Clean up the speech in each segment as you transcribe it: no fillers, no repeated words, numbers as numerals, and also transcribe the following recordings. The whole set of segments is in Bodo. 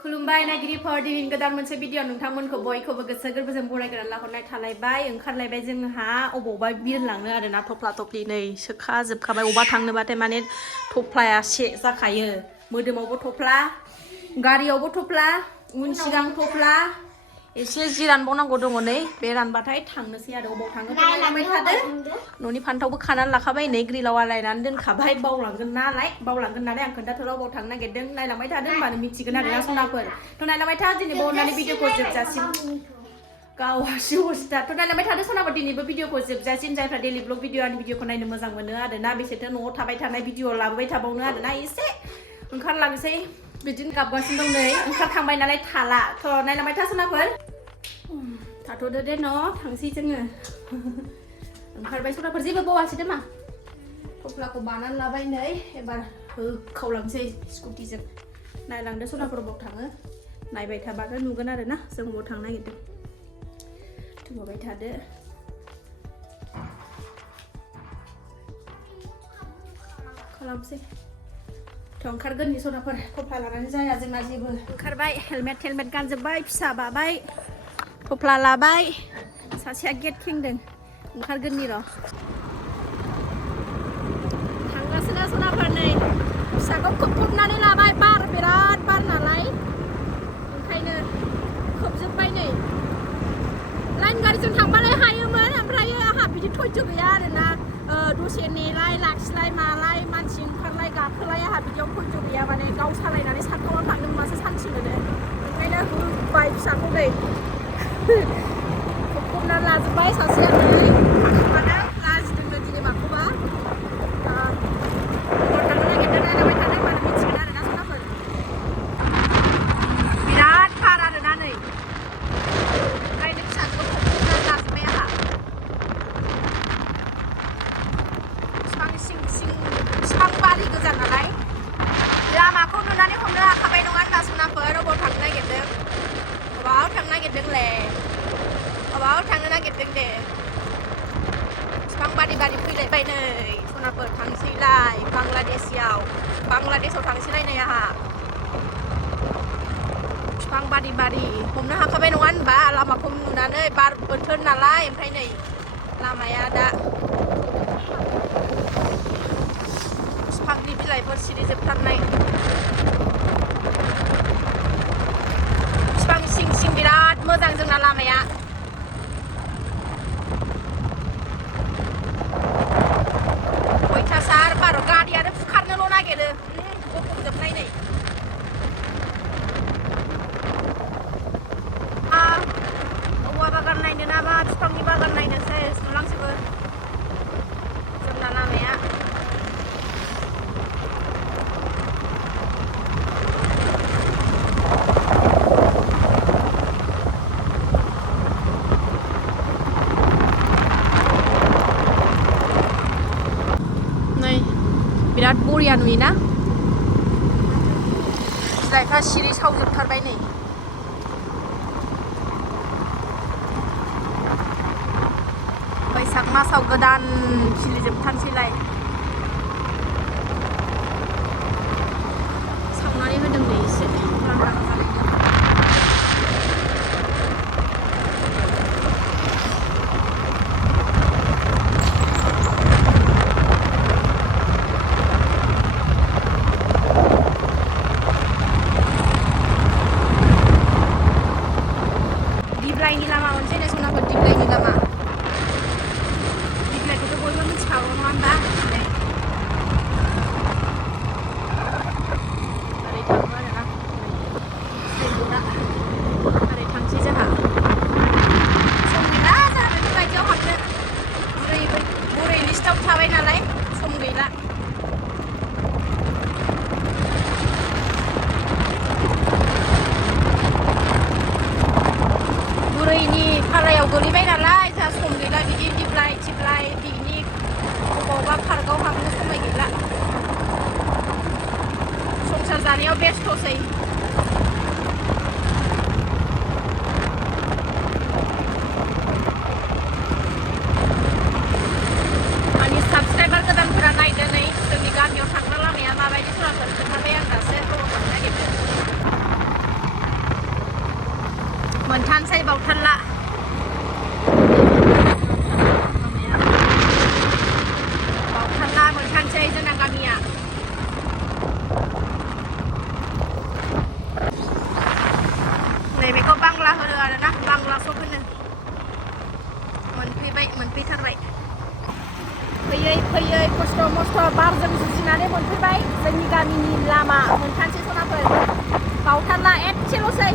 खुलुमबाय नायगिरिफोर दिनैनि गोदान मोनसे भिडिअ नोंथांमोनखौ बयखौबो गोसो गोरबोजों बरायग्रोनानै लाहरनाय थालायबाय ओंखारलायबाय जोंहा अबावबा बिरलांनो आरोना थफ्ला थफ्लि नै सोखाजोबखाबाय अबावबा थांनोबाथाय माने थफ्लाया से जाखायो मोदोमावबो थफ्ला गारियावबो थफ्ला उन सिगां थफ्ला एसे जि रानबावनांगौ दङ नै बे रानबाथाय थांनोसै आरो अबाव थाङो नायलांबाय थादो न'नि फान्थावबो खानानै लाखाबाय नै ग्रिलाव आलायनानै दोनखाबाय बावलांगोन नालाय आं खोन्थाथ'ला अबाव थांनो नागिरदों नायलांबाय थादो होनबानो मिथिगोन आरोना सनाफोर थ' नायलांबाय था दिनै बावनानै भिडिअखौ जोबजासिम गावासो अबस्था थ' नायलांबाय थादो सनाफोर दिनैबो भिडिअखौ जोबजासिम जायफ्रा डेलि ब्लग भिडिअ आंनि भिडिअखौ नायनो मोजां मोनो आरोना बेसेथो न'आव थाबाय थानाय भिडिअ लाबोबाय थाबावनो आरोना एसे ओंखारलांसै बिदिनो गाबगासिनो दं नै ओंखारखांबाय नालाय थाला थ' नायलांबाय था सनाफोर थाथ'दो दे न' थांसै जोङो ओंखारबाय सनाफोर जेबो बावासै दे मा थफ्लाखौ बानानै लाबाय नै एबार होखावलांसै स्कुटिजों नायलांदो सनाफोर बबाव थाङो नायबाय थाबानो नुगोन आरोना जों बबाव थांनो नागिरदों थुबाय थादो खालामसै थ' ओंखारगोननि सनाफोर थफ्ला लानानै जाया जोंना जेबो ओंखारबाय हेलमेट गानजोब्बाय फिसा बाबाय थफ्ला लाबाय सासेया गेट खेंदों ओंखारगोननि र' थांगासिनो सनाफोर नै फिसाखौ खोबथबनानै लाबाय बार बिराद बार नालाय ओंखायनो खोबजोब्बाय नै लाइन गारिजों थांबालाय हायोमोन ओमफ्राय आंहा बिदि धैर्य गैया आरोना दसे नेलाय लाखिलाय मालाय मानसि ओंखारलाय गाखोलाय आंहा बिदियाव धैर्य गैया माने गाव सालायनानै साखावनानै थांनो मोनबासो सान्थि मोनो ओंखायनो होबाय फिसाखौ नै खोबथबनानै लाजोब्बाय सासेया नै मानो लाजिदोंनो दिनै माखौबा बारि फैलायबाय नै सनाफोर थांसैलाय बांलादेशआव थांसैलाय नै आंहा बिफां बारि हमनो हाखाबाय नङा होनबा लामाखौ नुनानै बार बोथोर नालाय ओमफ्राय नै लामाया दा बिफांनि बिलाइफोर सिरिजोबथारनाय बिफां सिं बिराद मोजां जोंना लामाया गारियानो फुखारनोल' नागिरो गफबजोबनाय नै औवा बागान नायनो नामा बिफांनि बागान नायनोसै नुलांजोबो जोंना लामाया बिराद बरिया नुयोना बिलाइफ्रा सिरि सावजोबथारबाय नै बैसाग मासाव गोदान खिलिजोबथारसैलाय सावनानै होदों नै एसे लांदां जालायदों दिप्लायनि लामा मोनसे नै सनाफोर दिप्लायनि लामा दिप्लायखौथ' बयबो मिथिखागौ नङा होनबा ओरै थाङो आरोना ओरै थांसै जोंहा सम गैला जोंहा बेफोरबायदियाव हाबनो बुरै लिस्टआव थाबाय नालाय सम गैला बुरैनि फालायाव गोलैबाय नालाय जोंहा सम गैला बिदि दिप्लाय पिकनिक बबावबा पार्कआव हाबनो समाय गैला संसार जानायाव बेस्थ'सै आंनि साबसक्राइबार गोदानफोरा नायदो नै जोंनि गामियाव थांग्रा लामाया माबायदि सनाफोर खोन्थाबाय आं दासो बबाव थांनो नागिरदों मोनथानसै बावथारला बावथारला मोनथानसै जोंना गामिया नैबेखौ बांला होनो आरोना बांला सक होनो मोनफैथारबाय फैयै फैयै खस्थ' मस्थ' बारजों जुजिनानै मोनफैबाय जोंनि गामिनि लामा मोनथानसै सनाफोर बावथारला एसेल'सै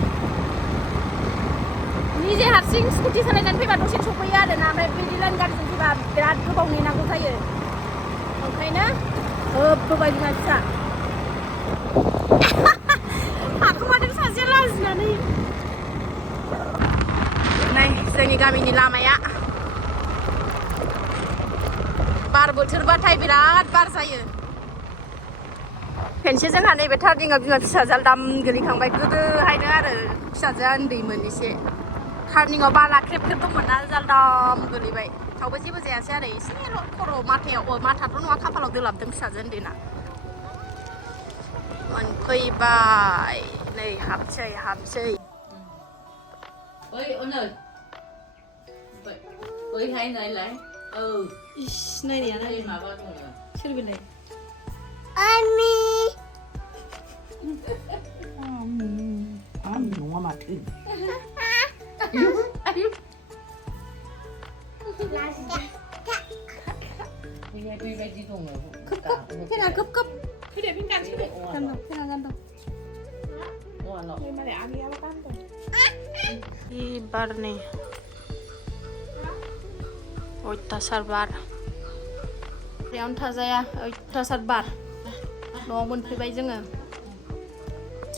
निजे हारसिं स्कुटि सालायनानै फैबा दसे सफैयो आरोना ओमफ्राय बिदि लाइन गारिजों फैबा बिराद गोबाव नेनांगौ जायो ओंखायनो होबोबाय बिमा फिसा हाखुमादों सासेया लाजिनानै नै जोंनि गामिनि लामाया बार बोथोरबाथाय बिराद बार जायो खेनसे जोंहा नैबे टार्निंआव बिमा फिसाजोआ दाम गोलैखांबाय गोदोहायनो आरो फिसाजोआ उन्दैमोन एसे टार्निंआव बाला ख्रेब ख्रेब दंमोन ना जालदाम गोलैबाय थेवबो जेबो जायासै आरो एसेल' खर' माथायाव माथाथ' नङा खाफालाव दोलाबदों फिसाजो उन्दैना मोनफैबाय नै हाबसै ओइहाय नायलाय इस नायनायानो माबा दङ सोर बेलाय नङा माथो बेबायदि दङ फेना खोब फैदो फिन गानसै गानदों फेना गानदों मालाय आगैयाबो गानदों बारनि अयथासार बार बेयावनो थाजाया अयथासार बार न'आव मोनफैबाय जोङो